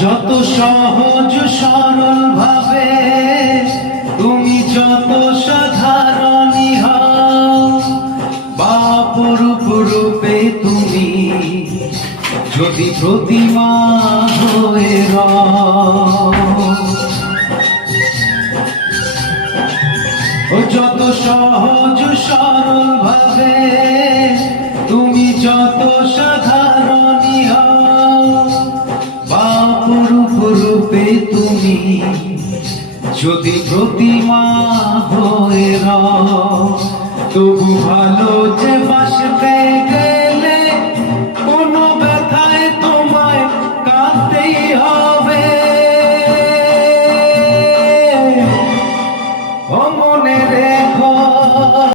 যত সহজ সরল ভাবে তুমি যত সাধারণী হও, বাপরূপ রূপে তুমি যদি প্রতিমা হয়ে রও। যত সহজ সরল ভাবে তুমি যত সাধারণী হও, বাপরূপ রূপে তুমি যদি প্রতিমা হয়ে রও, তবু ভালো